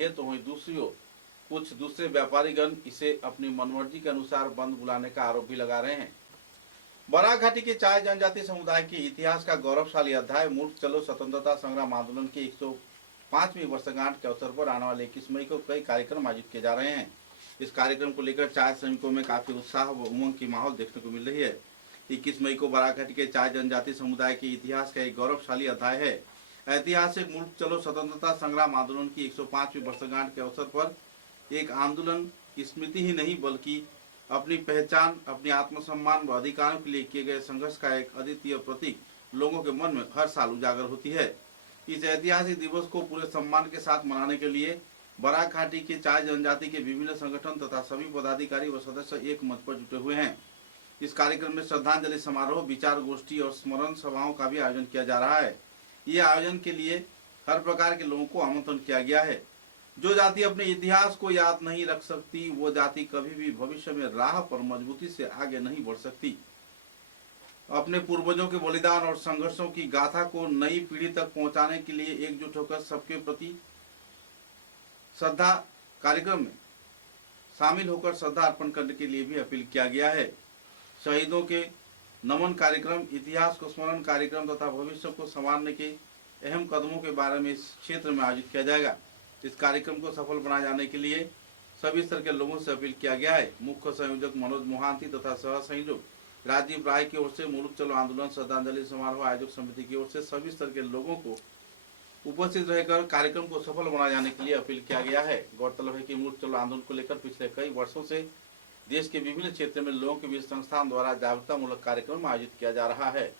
है, तो वहीं दूसरी ओर कुछ दूसरे व्यापारीगण इसे अपनी मनमर्जी के अनुसार बंद बुलाने का आरोप भी लगा रहे हैं। बराक घाटी के चाय जनजाति समुदाय के इतिहास का गौरवशाली अध्याय मुल्क चलो स्वतंत्रता संग्राम आंदोलन की 105वीं वर्षगांठ के अवसर पर आने वाले 21 मई को कई कार्यक्रम आयोजित किए जा रहे हैं। इस कार्यक्रम को लेकर चाय श्रमिकों में काफी उत्साह व उमंग की माहौल देखने को मिल रही है। 21 मई को बराक घाटी के चाय जनजाति समुदाय के इतिहास का एक गौरवशाली अध्याय है। ऐतिहासिक मुल्क चलो स्वतंत्रता संग्राम आंदोलन की 105वीं वर्षगांठ के अवसर पर एक आंदोलन की स्मृति ही नहीं बल्कि अपनी पहचान, अपनी आत्मसम्मान व अधिकारों के लिए किए गए संघर्ष का एक अद्वितीय प्रतीक लोगों के मन में हर साल उजागर होती है। इस ऐतिहासिक दिवस को पूरे सम्मान के साथ मनाने के लिए बराक घाटी के चाय जनजाति के विभिन्न संगठन तथा सभी पदाधिकारी व सदस्य एक मंच पर जुटे हुए हैं। इस कार्यक्रम में श्रद्धांजलि समारोह, विचार गोष्ठी और स्मरण सभाओं का भी आयोजन किया जा रहा है। ये आयोजन के लिए हर प्रकार के लोगों को आमंत्रण किया गया है। जो जाति अपने इतिहास को याद नहीं रख सकती, वो जाति कभी भी भविष्य में राह पर मजबूती से आगे नहीं बढ़ सकती। अपने पूर्वजों के बलिदान और संघर्षों की गाथा को नई पीढ़ी तक पहुंचाने के लिए एकजुट होकर सबके प्रति श्रद्धा कार्यक्रम में शामिल होकर श्रद्धा अर्पण करने के लिए भी अपील किया गया है। शहीदों के नमन कार्यक्रम, इतिहास को स्मरण कार्यक्रम तथा भविष्य को संवारने के अहम कदमों के बारे में इस क्षेत्र में आयोजित किया जाएगा। इस कार्यक्रम को सफल बनाए जाने के लिए सभी स्तर के लोगों से अपील किया गया है। मुख्य संयोजक मनोज मोहांती तथा सह संयोजक राजीव राय की ओर से मुल्क चलो आंदोलन श्रद्धांजलि समारोह आयोजक समिति की ओर से सभी स्तर के लोगों को उपस्थित रहकर कार्यक्रम को सफल बनाए जाने के लिए अपील किया गया है। गौरतलब है कि मुल्क चलो आंदोलन को लेकर पिछले कई वर्षों से देश के विभिन्न क्षेत्र में लोगों के बीच संस्थान द्वारा जागरूकता मूलक कार्यक्रम आयोजित किया जा रहा है।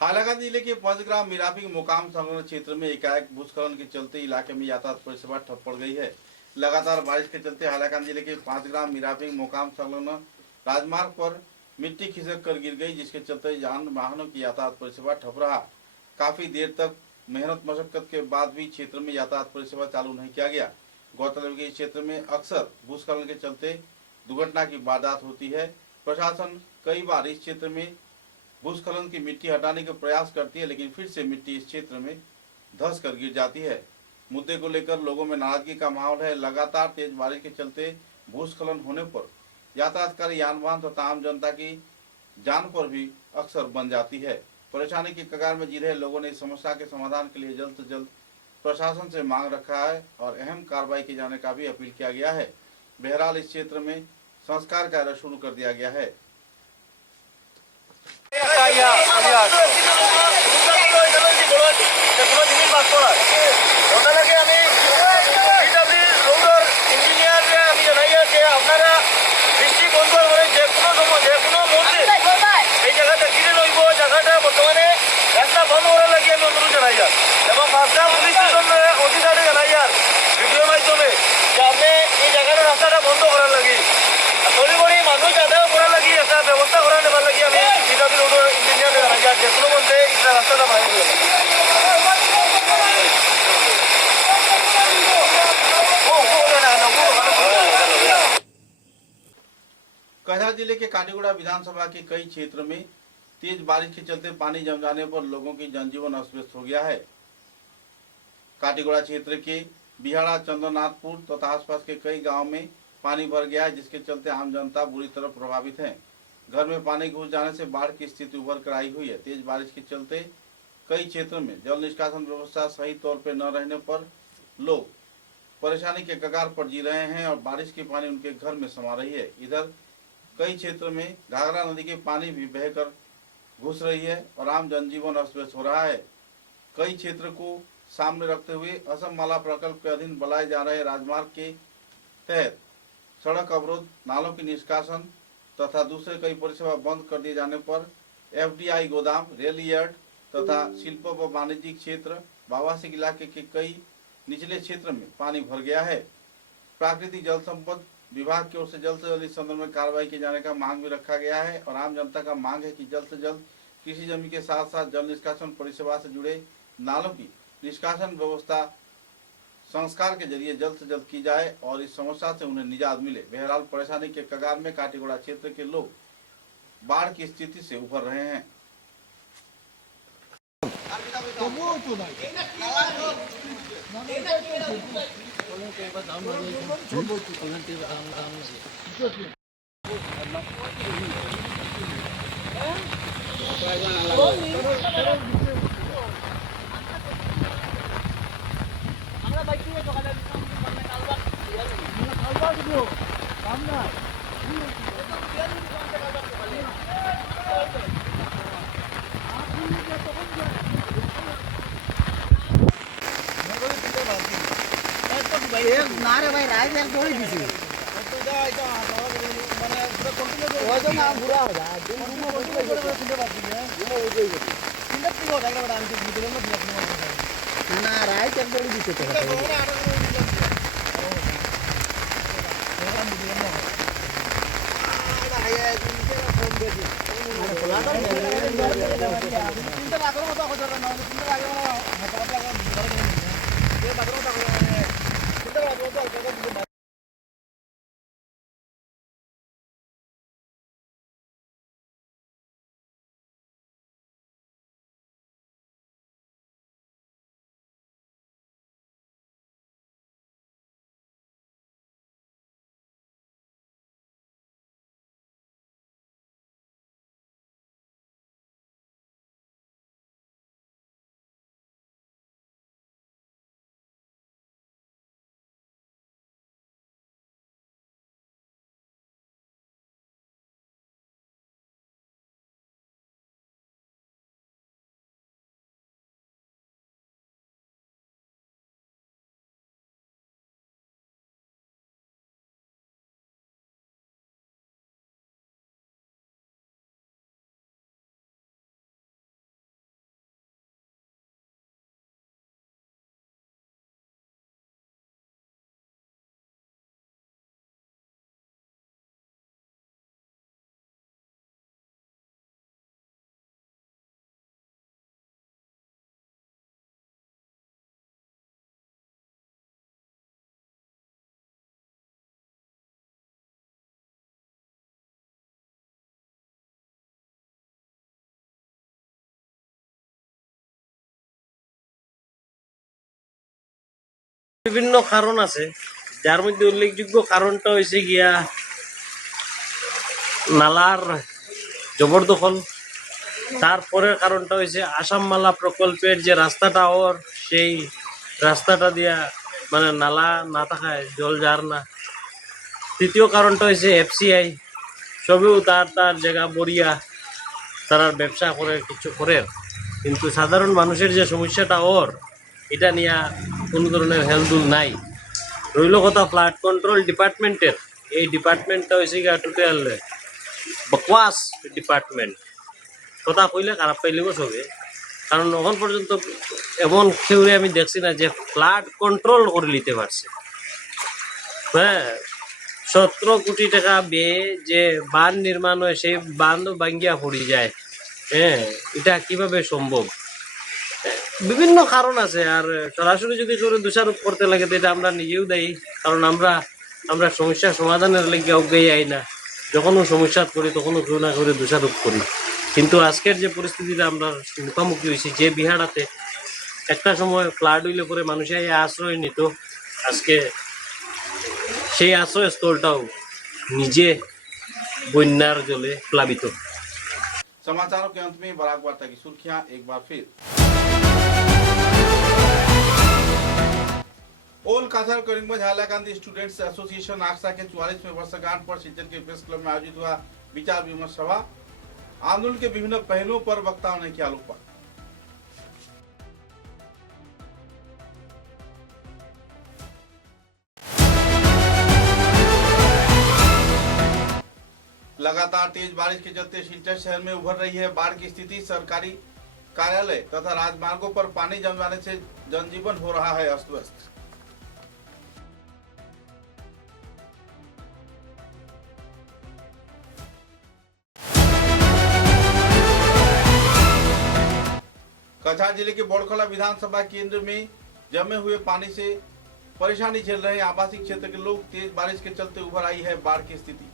हालांकि जिले के पंचग्राम मीरापिंग मोकाम संलग्न क्षेत्र में एकाएक भूस्खलन के चलते इलाके में यातायात परिसेवा ठप पड़ गई है। लगातार बारिश के चलते हालांकि जिले के पंचग्राम मीरापिंग मोकाम संलग्न राजमार्ग पर मिट्टी खिसक कर गिर गई, जिसके चलते जान वाहनों की यातायात परिसेवा ठप रहा। काफी देर तक मेहनत मशक्कत के बाद भी क्षेत्र में यातायात परिसेवा चालू नहीं किया गया। गौरतलब है कि क्षेत्र में अक्सर भूस्खलन के चलते दुर्घटना की वारदात होती है। प्रशासन कई बार इस क्षेत्र में भूस्खलन की मिट्टी हटाने के प्रयास करती है, लेकिन फिर से मिट्टी इस क्षेत्र में धंस कर गिर जाती है। मुद्दे को लेकर लोगों में नाराजगी का माहौल है। लगातार तेज बारिश के चलते भूस्खलन होने पर यातायातकारी यान वाहन तथा आम जनता की जान पर भी अक्सर बन जाती है। परेशानी की कगार में जी रहे लोगों ने इस समस्या के समाधान के लिए जल्द से जल्द प्रशासन से मांग रखा है और अहम कार्रवाई किए जाने का भी अपील किया गया है। बहरहाल इस क्षेत्र में संस्कार कार्य शुरू कर दिया गया है। कचहरा जिले के काटीगुड़ा विधानसभा के कई क्षेत्र में तेज बारिश के चलते पानी जम जाने पर लोगों की जनजीवन अस्त व्यस्त हो गया है। काटीगुड़ा क्षेत्र के बिहाड़ा, चंद्रनाथपुर तथा आसपास के कई गांव में पानी भर गया है, जिसके चलते आम जनता बुरी तरह प्रभावित है। घर में पानी घुस जाने से बाढ़ की स्थिति उभर कर आई हुई है। तेज बारिश के चलते कई क्षेत्रों में जल निष्कासन व्यवस्था सही तौर पर न रहने पर लोग परेशानी के कगार पर जी रहे हैं और बारिश के पानी उनके घर में समा रही है। इधर कई क्षेत्र में घाघरा नदी के पानी भी बहकर घुस रही है और आम जनजीवन अस्त व्यस्त हो रहा है। कई क्षेत्र को सामने रखते हुए असम माला प्रकल्प के अधीन बनाए जा रहे राजमार्ग के तहत सड़क अवरोध, नालों की निष्कासन तथा दूसरे कई परिसेवा बंद कर दिए जाने पर एफडीआई गोदाम, रेल यार्ड तथा शिल्प व वाणिज्यिक क्षेत्र, बावासिक इलाके के कई निचले क्षेत्र में पानी भर गया है। प्राकृतिक जल संपद विभाग की ओर से जल्द इस संदर्भ में कार्रवाई किए जाने का मांग भी रखा गया है और आम जनता का मांग है कि जल्द से जल्द कृषि जमीन के साथ साथ जल निष्कासन परिसेवा से जुड़े नालों की निष्कासन व्यवस्था संस्कार के जरिए जल्द से जल्द की जाए और इस समस्या से उन्हें निजात मिले। बहरहाल परेशानी के कगार में काटीगुड़ा क्षेत्र के लोग बाढ़ की स्थिति से उभर रहे हैं। না রে ভাই রাইজ এক দৌড়ি দিছি ওই তো না ঘুরা হবে না রাইজ এক দৌড়ি দিছে তো বিভিন্ন কারণ আছে, যার মধ্যে উল্লেখযোগ্য কারণটা হয়েছে গিয়া নালার জবরদখল। তারপরের কারণটা হয়েছে আসাম মালা প্রকল্পের যে রাস্তাটা ওর সেই রাস্তাটা দিয়া মানে নালা না থাকায় জল যার না। তৃতীয় কারণটা হয়েছে এফসিআই, সবেও তার তার জায়গা বরিয়া তারা ব্যবসা করে কিছু করে, কিন্তু সাধারণ মানুষের যে সমস্যাটা ওর এটা নিয়ে কোনো ধরনের হেলদুল নাই। রইল কথা ফ্লাড কন্ট্রোল ডিপার্টমেন্টের, এই ডিপার্টমেন্টটা হয়েছে গিয়ে টোটাল বকওয়াস ডিপার্টমেন্ট। কথা কইলে খারাপ পাইলেও সবে, কারণ এখন পর্যন্ত এমন কেউরে আমি দেখছি না যে ফ্লাড কন্ট্রোল করে নিতে পারছে। হ্যাঁ, 17 কোটি টাকা ব্যয়ে যে বাঁধ নির্মাণ হয় সেই বাঁধও ভাঙ্গিয়া পড়ে যায়। হ্যাঁ, এটা কিভাবে সম্ভব? বিভিন্ন কারণ আছে, আর সরাসরি যদি করে দোষারোপ করতে লাগে তো এটা আমরা নিজেও দায়ী, কারণ আমরা সমস্যা সমাধানের লেগে অজ্ঞায়ী আই না। যখনও সমস্যা করি তখনও কেউ না করে দোষারোপ করি। কিন্তু আজকের যে পরিস্থিতিটা আমরা মুখোমুখি হয়েছি, যে বিহারাতে একটা সময় ফ্লাড হইলে পরে মানুষের আশ্রয় নিত, আজকে সেই আশ্রয়স্থলটাও নিজে বন্যার জলে প্লাবিত। समाचारों के अंत में बराक वार्ता की सुर्खियां एक बार फिर। ओल काथर करीमगंज हाईलाकांदी स्टूडेंट्स एसोसिएशन आक्सा के 44वें वर्षगांठ पर सिलचर के प्रेस क्लब में आयोजित हुआ विचार विमर्श सभा। आंदोलन के विभिन्न पहलुओं पर वक्ताओं ने किया आलोकपात। लगातार तेज बारिश के चलते सिलचर शहर में उभर रही है बाढ़ की स्थिति। सरकारी कार्यालय तथा राजमार्गों पर पानी जम जाने से जनजीवन हो रहा है अस्त व्यस्त। कछार जिले के बोड़खला विधानसभा केंद्र में जमे हुए पानी से परेशानी झेल रहे आवासीय क्षेत्र के लोग। तेज बारिश के चलते उभर आई है बाढ़ की स्थिति।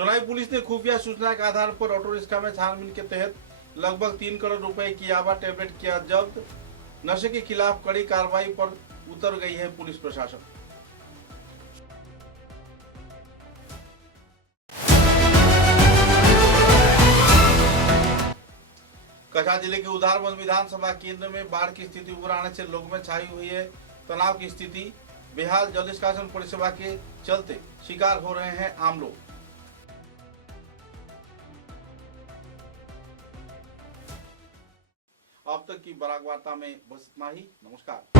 सोनाई पुलिस ने खुफिया सूचना के आधार पर ऑटो रिक्शा में छानबीन के तहत लगभग 3 करोड़ रुपए की याबा टेबलेट किया जब्त। नशे के खिलाफ कड़ी कार्रवाई पर उतर गई है पुलिस प्रशासन। कछा जिले के उधारबंद विधानसभा केंद्र में बाढ़ की स्थिति उभर आने से लोगों में छाई हुई है तनाव की स्थिति। बेहाल जल निष्कासन परिसेवा के चलते शिकार हो रहे हैं आम लोग। अब तक की बराक वार्ता में बस इतना ही। नमस्कार।